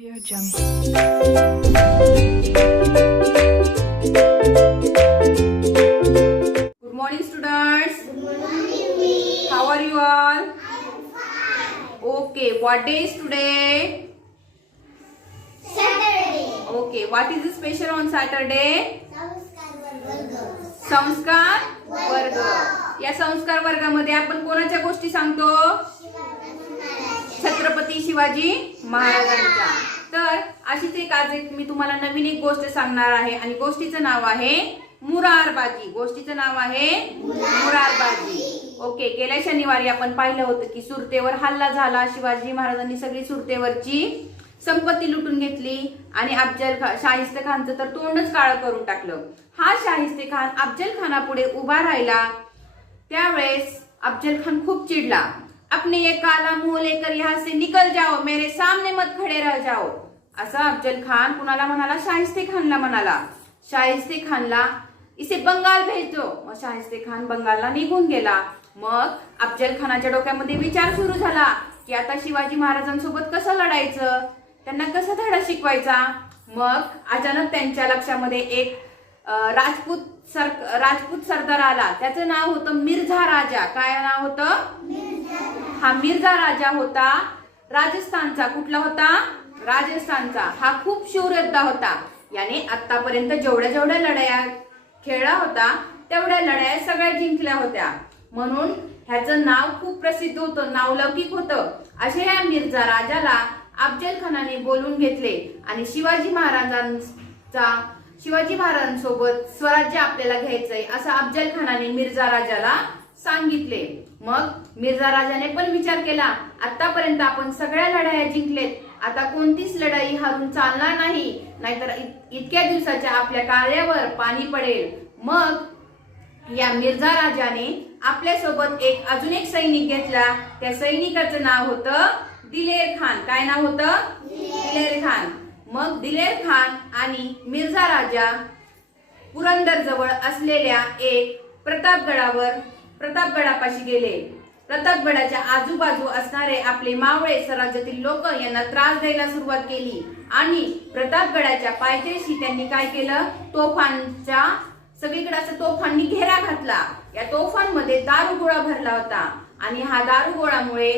Audio Jungle. Good morning, students. How are you all? Okay, what day is today? Saturday. Okay, what is special on Saturday? संस्कार वर्ग संस्कार वर्ग या संस्कार वर्गामध्ये आपण कोणाच्या गोष्टी सांगतो छत्रपती शिवाजी महाराजांच्या तर अशीच एक आज एक मी तुम्हाला नवीन एक गोष्ट सांगणार आहे. आणि गोष्टीचं नाव आहे मुरारबाजी. गोष्टीचं नाव आहे मुरारबाजी. ओके गेल्या शनिवारी आपण पाहिलं होतं की सुरतेवर हल्ला झाला. शिवाजी महाराजांनी सगळी सुरतेवरची संपत्ती लुटून घेतली आणि अफजल खा शाहिस्ते खानचं तर तोंडच काळं करून टाकलं. हा शाहिस्ते खान अफजल खानापुढे उभा राहिला. त्यावेळेस अफजल खान खूप चिडला. अपने ये काला मुंह लेकर यहाँ से निकल जाओ मेरे सामने मत खडे रह जाओ। असा अफजल खान कुणाला म्हणाला शाहिस्ते खानला म्हणाला शाहिस्ते खानला इसे बंगाल भेटतो मग शाहिस्ते खान बंगालला निघून गेला। मग अफजल खानाच्या डोक्यामध्ये विचार सुरू झाला की आता शिवाजी महाराजांसोबत कसं लढायचं? त्यांना कसा धडा शिकवायचा? मग अचानक त्यांच्या लक्षामध्ये एक राजपूत सर राजपूत सरदार आला. त्याचं नाव होतं मिर्झा राजा. काय नाव होतं? हा मिर्झा राजा होता राजस्थानचा कुठला होता? राजस्थानचा. हा खूप शूर होता. याने आतापर्यंत जेवढ्या जेवढ्या लढाया खेळला होता तेवढ्या लढाया सगळ्या जिंकल्या होत्या. म्हणून ह्याचं नाव खूप प्रसिद्ध होतं नावलौकिक होतं. असे या मिर्झा राजाला अफजल खानाने बोलून घेतले आणि शिवाजी महाराजांचा शिवाजी महाराजांसोबत स्वराज्य आपल्याला घ्यायचंय असं अफजल खानाने मिर्झा राजाला सांगितले. मग मिर्झा राजाने पण विचार केला आतापर्यंत आपण सगळ्या लढाया जिंकलेत. आता कोणतीच लढाई हारून चालणार नाही नाहीतर इतक्या दिवसाच्या आपल्या कार्यावर पाणी पडेल. मग या मिर्झा राजाने आपल्यासोबत एक अजून एक सैनिक घेतला. त्या सैनिकाचं नाव होतं दिलेर खान. काय नाव होतं? दिलेर खान. मग दिलेर खान आणि मिर्झा राजा पुरंदर जवळ असलेल्या एक प्रतापगडावर प्रतापगडापाशी गेले. प्रतापगडाच्या आजूबाजू असणारे आपले मावळे स्वराज्यातील लोक यांना त्रास द्यायला सुरुवात केली. आणि प्रतापगडाच्या पायथ्याशी त्यांनी काय केलं? तोफांच्या सगळीकडे असं तोफांनी घेरा घातला. या तोफांमध्ये दारुगोळा भरला होता. आणि हा दारुगोळामुळे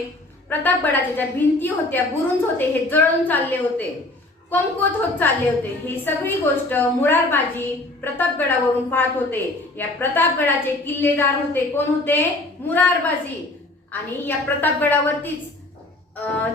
प्रतापगडाच्या ज्या भिंती होत्या बुरुंज होते हे जळून चालले होते. कमकुवत होत चालले होते. ही सगळी गोष्ट मुरारबाजी प्रतापगडावरून पाहत होते. या प्रतापगडाचे किल्लेदार होते कोण होते? मुरारबाजी. आणि या प्रतापगडावरतीच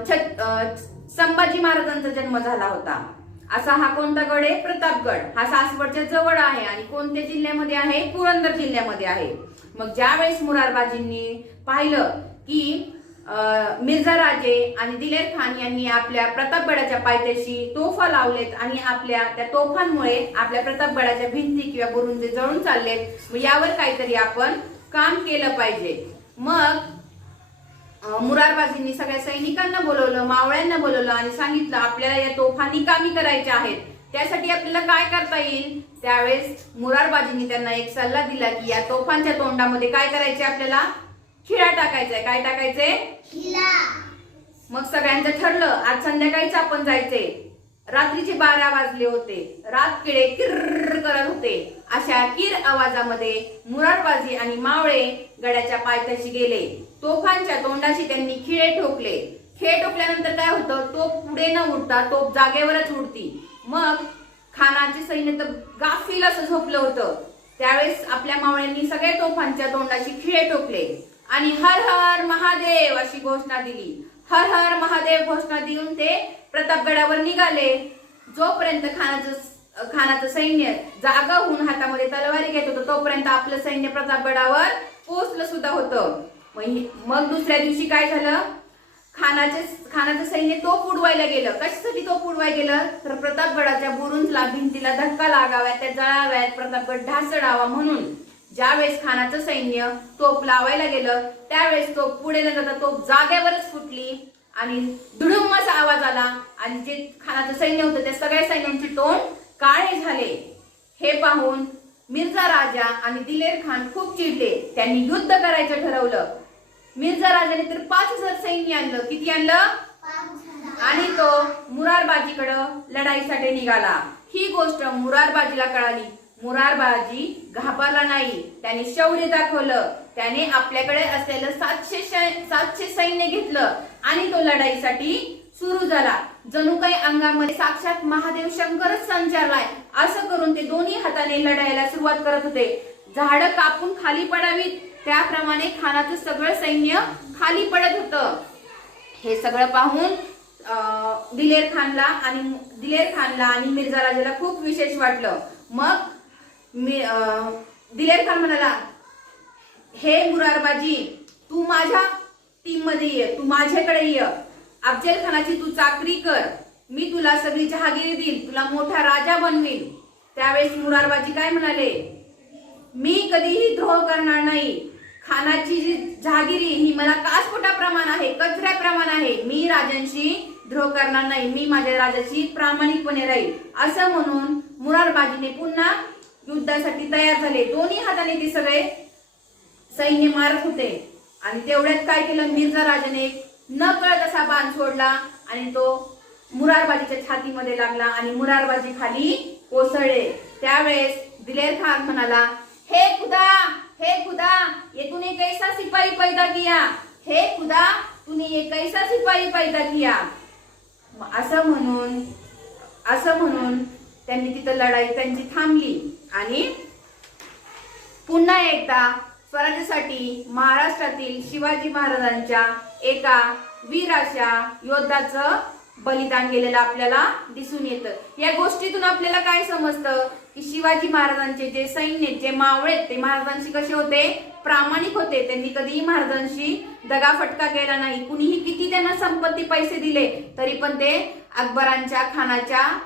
छत- संभाजी महाराजांचा जन्म झाला होता. असा हा कोणता गड आहे? प्रतापगड. हा सासवडच्या जवळ आहे आणि कोणत्या जिल्ह्यामध्ये आहे? पुरंदर जिल्ह्यामध्ये आहे. मग ज्यावेळेस मुरारबाजींनी पाहिलं की मिर्झा राजे आणि दिलेर खान यांनी आपल्या प्रतापगडाच्या पायथ्याशी तोफा लावलेत आणि आपल्या त्या तोफांमुळे आपल्या प्रतापगडाच्या भिंती किंवा बुरुंजे जळून चाललेत. यावर काहीतरी आपण काम केलं पाहिजे. मग मुरारबाजींनी सगळ्या सैनिकांना बोलवलं मावळ्यांना बोलवलं आणि सांगितलं आपल्याला या तोफा निकामी करायच्या आहेत. त्यासाठी आपल्याला काय करता येईल? त्यावेळेस मुरारबाजींनी त्यांना एक सल्ला दिला की या तोफांच्या तोंडामध्ये काय करायचे आपल्याला? खिळा टाकायचाय. काय टाकायचंय? हिला मग सगळ्यांचं ठरलं. आज संध्याकाळीच आपण जायचे रात्रीचे बारा वाजले होते. रात किडे किर्र करत होते. अशा किर आवाजामध्ये मुरारबाजी आणि मावळे गड्याच्या पायथ्याशी गेले. तोफांच्या तोंडाशी त्यांनी खिळे ठोकले. खिळे ठोकल्यानंतर काय होतं? तोफ पुढे न उडता तोफ जागेवरच उडती. मग खानाचे सैन्य तर गाफील असं झोपलं होतं. त्यावेळेस आपल्या मावळ्यांनी सगळ्या तोफांच्या तोंडाशी खिळे ठोकले. आणि हर हर महादेव अशी घोषणा दिली. हर हर महादेव घोषणा देऊन ते प्रतापगडावर निघाले. जोपर्यंत खानाचं खानाचं सैन्य जागा होऊन हातामध्ये तलवारी घेत होतं तोपर्यंत आपलं सैन्य प्रतापगडावर पोहोचलं सुद्धा होतं. मग मग दुसऱ्या दिवशी काय झालं? खानाचे खानाचं सैन्य तोफ उडवायला गेलं. कशासाठी तोफ उडवायला गेलं? तर प्रतापगडाच्या बुरुंजला भिंतीला धक्का लागाव्यात त्या जळाव्यात प्रतापगड ढासडावा म्हणून. ज्यावेळेस खानाचं सैन्य तोफ लावायला गेलं त्यावेळेस तो पुढे न जाता तोफ जागेवरच फुटली आणि दुडुंबाचा आवाज आला आणि जे खानाचं सैन्य होतं त्या सगळ्या सैन्यांचे तोंड काळे झाले. हे पाहून मिर्झा राजा आणि दिलेर खान खूप चिडले. त्यांनी युद्ध करायचं ठरवलं. मिर्झा राजाने तर पाच हजार सैन्य आणलं. किती आणलं? आणि तो मुरारबाजीकडं लढाईसाठी निघाला. ही गोष्ट मुरारबाजीला कळाली. मुरारबाजी घाबरला नाही. त्याने शौर्य दाखवलं. त्याने आपल्याकडे असलेलं सातशे शै- सातशे सैन्य घेतलं आणि तो लढाईसाठी सुरू झाला. जणू काही अंगामध्ये साक्षात महादेव शंकरच संचारलाय. असं करून ते दोन्ही हाताने लढायला सुरुवात करत होते. झाडं कापून खाली पडावीत. त्याप्रमाणे खानाचं सगळं सैन्य खाली पडत होतं. हे सगळं पाहून दिलेर खानला आणि दिलेर खानला आणि मिर्झा राजाला खूप विशेष वाटलं. मग मी दिलेर खान म्हणाला हे मुरारबाजी तू माझ्या टीममध्ये ये तू माझ्याकडे ये. अफजल खानाची तू चाकरी कर. मी तुला सगळी जहागिरी देईल तुला मोठा राजा बनवीन. त्यावेळेस मुरारबाजी काय म्हणाले? मी कधीही द्रोह करणार नाही. खानाची जी जहागिरी ही मला कासपोटाप्रमाण आहे कचऱ्याप्रमाण आहे. मी राजांशी द्रोह करणार नाही. मी माझ्या राजाशी प्रामाणिकपणे राहील. असं म्हणून मुरारबाजीने पुन्हा युद्धासाठी तयार झाले. दोन्ही हाताने ते सगळे सैन्य मारत होते. आणि तेवढ्यात काय केलं? मिर्झा राजाने न कळत असा बाण सोडला आणि तो मुरारबाजीच्या छातीमध्ये लागला आणि मुरारबाजी खाली कोसळले. त्यावेळेस दिलेर खान म्हणाला हे खुदा हे खुदा ये तूने कैसा सिपाही पैदा किया. हे खुदा तूने ये कैसा सिपाही पैदा किया. असं म्हणून असं म्हणून त्यांनी तिथं लढाई त्यांची थांबली. आणि पुन्हा एकदा स्वराज्यासाठी महाराष्ट्रातील शिवाजी महाराजांच्या एका वीर अशा योद्धाचं बलिदान गेलेलं आपल्याला दिसून येतं. या गोष्टीतून आपल्याला काय समजतं? की शिवाजी महाराजांचे जे सैन्य जे मावळे ते महाराजांशी कसे होते? प्रामाणिक होते. त्यांनी कधीही महाराजांशी दगाफटका केला नाही. कुणीही किती त्यांना संपत्ती पैसे दिले तरी पण ते अकबरांच्या खानाच्या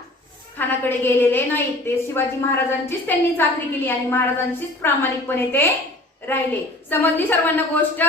खानाकडे गेलेले नाहीत. ते शिवाजी महाराजांचीच त्यांनी चाकरी केली आणि महाराजांचीच प्रामाणिकपणे ते राहिले. समजली सर्वांना गोष्ट